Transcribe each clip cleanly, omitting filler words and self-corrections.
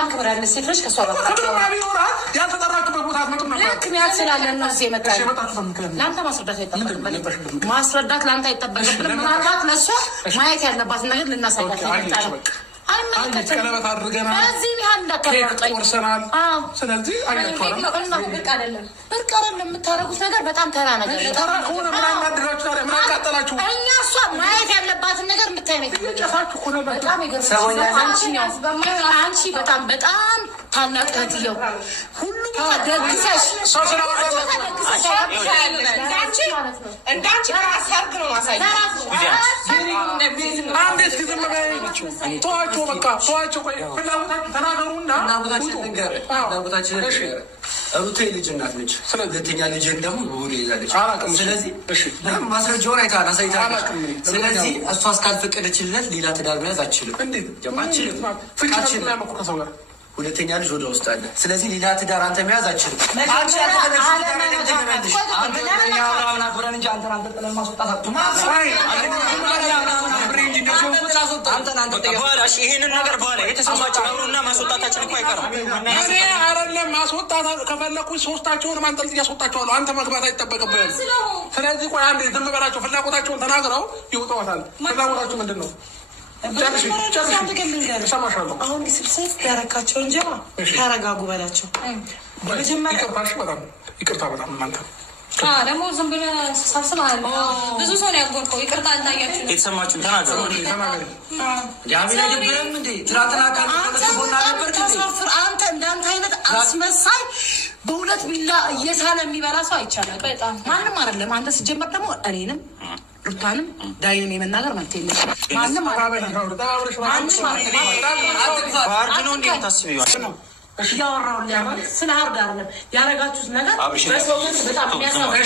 በጣም ክብር ያለ ሴት ነሽ። ከሷ ጋር ያልተጠራችሁበት ቦታ አትመጡም ነበር። ምክንያት ስላለን ነው እዚህ የመጣችው። ለአንተ ማስረዳት አይጠበቅብንም። ማስረዳት ለአንተ አይጠበቅብንም። ምናልባት ለእሷ ማየት ያለባትን ነገር ልናሳያት ይመጣል። ቀለበት አድርገናል፣ ኬክ ቆርሰናል። ስለዚህ ብርቅ አይደለም የምታደርጉት ነገር በጣም ተራ ነገር። ተራ ከሆነ ምን አናድራችሁ ታዲያ? ምን አቃጠላችሁ? እኛ እሷ ማየት ያለባትን ነገር የምታይ ነው። በጣም አንቺ በጣም ታላቅ እህትየው ሁሉም ደግሰሽ እንዳንቺ ሰርግ ነው ማሳየት። አንዴት ዝም በያቸው፣ ተዋቸው፣ በቃ ተዋቸው። ቆይ ፍላጎታችሁ ተናገሩና ፍላጎታችን ሩቴ ልጅ እናት ነች። ሁለተኛ ልጅን ደግሞ በሆነ ይዛለች። ስለዚህ ማስረጃውን አይተሃል፣ አሳይተሃል። ስለዚህ እሷ እስካልፈቀደችለት ሌላ ትዳር መያዝ አችልም። ሁለተኛ ልጅ ወደ ውስጥ አለ። ስለዚህ ሌላ ትዳር አንተ መያዝ አችልም። ይሄንን ነገር በኋላ የተሰማቸው ነውና ማስወጣታችን እኮ አይቀርም። እኔ አይደለም ማስወጣት ከፈለኩ ሶስታቸውንም አንጠልጥዬ አስወጣቸዋለሁ። አንተ መግባት አይጠበቅብህም። ስለዚህ ቆይ አንዴ ዝም በላቸው። ፍላጎታቸውን ተናግረው ይውጠዋታል። ፍላጎታችሁ ምንድን ነው? አሁን ስብሰት ያረካቸው እንጀራ ተረጋጉ በላቸው። ይቅርታ በጣም እናንተ ደግሞ ዝም ብለህ ሳስብ አለ ብዙ ሰው ነው ያጎርከው። ይቅርታ አልታያችሁ የተሰማችሁን ተናገሩ። አንተ እንዳንተ አይነት አስመሳይ በሁለት ቢላ እየሳለ የሚበላ ሰው አይቻልም። በጣም ማንም አይደለም። አንተ ሲጀመር ደግሞ እኔንም ሩታንም ዳይንን የመናገር መብት የለም። ማንም እያወራሁ ስለ ሀርድ አይደለም ያረጋችሁት ነገር በሰውነት በጣም የሚያሳፍር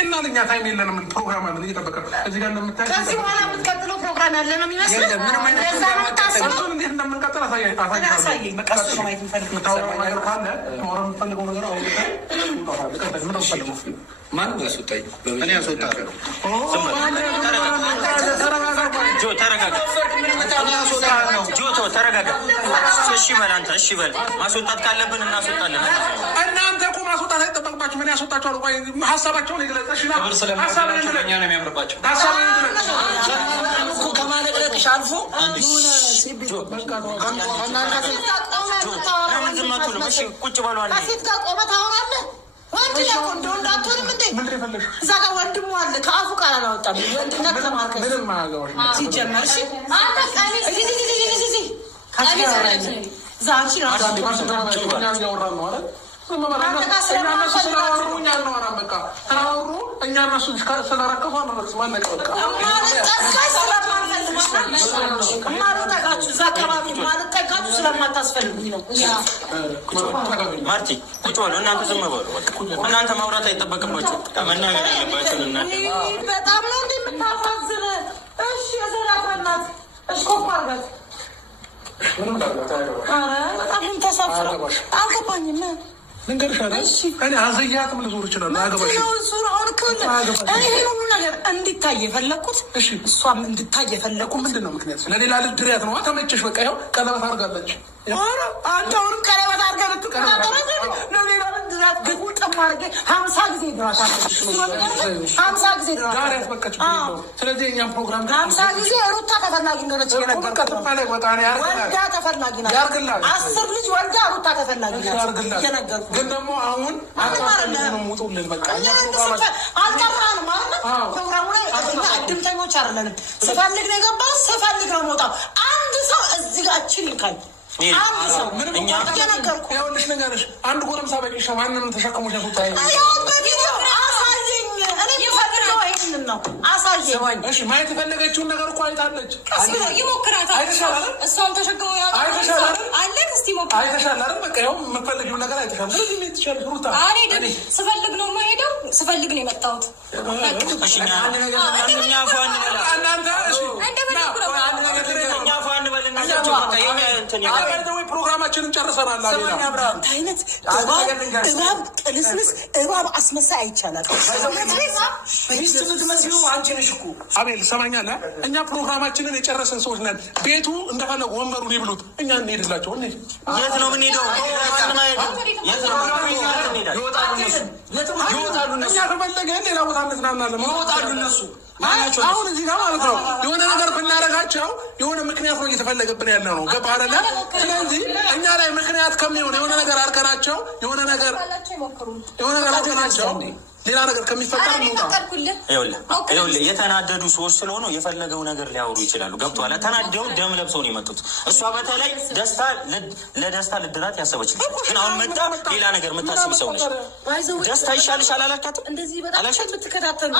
እናንኛ ታይም የለንም። ፕሮግራም አለ እየጠበቀ እዚህ ጋር እንደምታይ ከዚህ በኋላ የምትቀጥለው ፕሮግራም ያለ ነው የሚመስለው። እንዴት እንደምንቀጥል አሳየኝ። በቃ እሱ ነው ማየት የምፈልገው። ነገር ካለ ማውራት የምፈልገው ነገር ማንም ያስወጣኝ እኔ ያስወጣለሁ። ተረጋጋ። እሺ በል አንተ እሺ በል። ማስወጣት ካለብን እናስወጣለን። እናንተ እኮ ማስወጣት አይጠበቅባችሁ። ምን ያስወጣችኋል? ቆይ ሀሳባቸውን የገለጸሽ ነው የሚያምርባቸው ከማለቅለቅሽ አልፎ ቁጭ በሏል። ከሴት ጋር ቆመት አሁን ወንድ ነው እንደወንድ አትሆንም እንዴ? እዛ ጋር ወንድሙ አለ። ከአፉ ቃል አላወጣም። ወንድነት ለማርከስ ሲጀመር እሺ አንተ ቀሚስ ዛንቺ ነው እኛ እነሱ ስለረከፉ ማለጠጋችሁ እዛ አካባቢ ማለጠጋችሁ ስለማታስፈልጉኝ ነው። ማርቲ ቁጭ በሉ እናንተ ዝም በሉ። እናንተ ማውራት አይጠበቅባችሁ፣ መናገር ያለባችሁ እናንተ። በጣም ነው እንደ የምታሳዝን። እሺ የዘራፈናት እሽኮፍ አርጋት በጣም ተሳፍረ አልገባኝም። ልንገርሽ እኔ አዘያትም ልዞር እችላለሁ። ይሄ ሁሉ ነገር እንዲታይ የፈለግኩት እሷም እንድታይ የፈለግኩ ምንድን ነው ምክንያቱ? ለሌላ ልጅ ድሪያት ነው። ተመቸሽ? በቃ ይኸው ቀለበት አድርጋለች። አንተ አሁንም ቀለበት አድርገህ ልትቀናጠረ ለሌላ ልጅ ድሪያት ግጥም አድርጌ 50 ጊዜ ድራታለች። 50 ጊዜ ድራት። ስለዚህ የእኛም ፕሮግራም 50 ጊዜ ሩታ ተፈላጊ እንደሆነች እየነገርኩት ወልዳ ተፈላጊ ናት። 10 ልጅ ወልዳ ሩታ ተፈላጊ ናት እየነገርኩት። ግን ደግሞ አሁን ሙጡልን በቃ አልጠራንም አለ ፕሮግራሙ ላይ እድምተኞች አይደለንም። ስፈልግ ነው የገባው፣ ስፈልግ ነው የምወጣው። አንድ ሰው እዚህ ጋር እችን ይልካል። አንድ ሰው ምንም እየነገርኩ ይኸውልሽ ነገርሽ አንድ ጎረምሳ በቂሽ ነው። ማንም ተሸክሞሽ ያስወጣል። በቪዲዮ አሳየኝ። እኔ የምፈልገው ይህንን ነው። አሳየኝ። እሺ ማየት የፈለገችውን ነገር እኮ አይታለች። ይሞክራታል። እሷም ተሸክሞ አይተሻል አይደል? በቃ ይኸው የምፈልጊውን ነገር አይተሻል። ስለዚህ ምን ትችያለሽ ሩታ? እኔ ስፈልግ ነው የምሄደው፣ ስፈልግ ነው የመጣሁት። ፕሮግራማችንን ጨርሰናል። አይነት እባብ ቅልስልስ እባብ አስመሳይ አይቻላል። አቤል ሰማኛለህ? እኛ ፕሮግራማችንን የጨረስን ሰዎች ነን። ቤቱ እንደፈለጉ ወንበሩን ይብሉት፣ እኛ እንሄድላቸው። የት ነው የምንሄደው? ይወጣሉ እነሱ። እኛ ከፈለገ ሌላ ቦታ እንዝናናለን። ይወጣሉ እነሱ። አሁን እዚህ ጋር ማለት ነው የሆነ ነገር ብናደርጋቸው የሆነ ምክንያት ነው እየተፈለገብን ያለ ነው። ገባህ አይደለ? ስለዚህ እኛ ላይ ምክንያት ከሚሆን የሆነ ነገር አድርገናቸው የሆነ ነገር አድርገናቸው ሌላ ነገር ከሚፈጠር ይኸውልህ የተናደዱ ሰዎች ስለሆኑ የፈለገው ነገር ሊያወሩ ይችላሉ። ገብቶሃል? ተናደው ደም ለብሰው ነው የመጡት። እሷ በተለይ ለደስታ ልድራት ያሰበች ግን አሁን መጣ ሌላ ነገር የምታስብ ሰው ነች። ደስታ ይሻልሻል አላልካትም? እንደዚህ በጣም የምትከታተሉ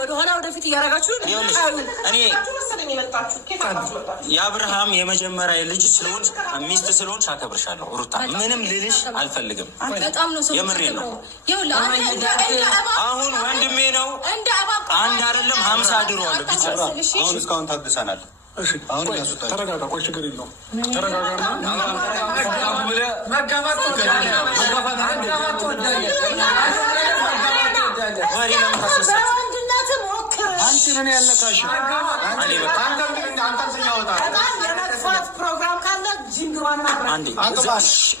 ወደኋላ ወደፊት እያደረጋችሁ እኔ የአብርሃም የመጀመሪያ ልጅ ስለሆን ሚስት ስለሆን አከብርሻለሁ ሩታ። ምንም ልልሽ አልፈልግም። የምሬን ነው። አሁን ወንድሜ ነው። አንድ አይደለም 50 ድሮዋል ብቻ። አሁን እስካሁን ታግሰናል። አሁን ያሱታል። ተረጋጋ። ቆይ ችግር የለውም። ተረጋጋና አንቺን ያለካሽ ፕሮግራም ካለ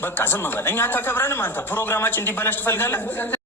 በቃ ዝም በል። እኛ አታከብረንም። አንተ ፕሮግራማችን እንዲበላሽ ትፈልጋለህ?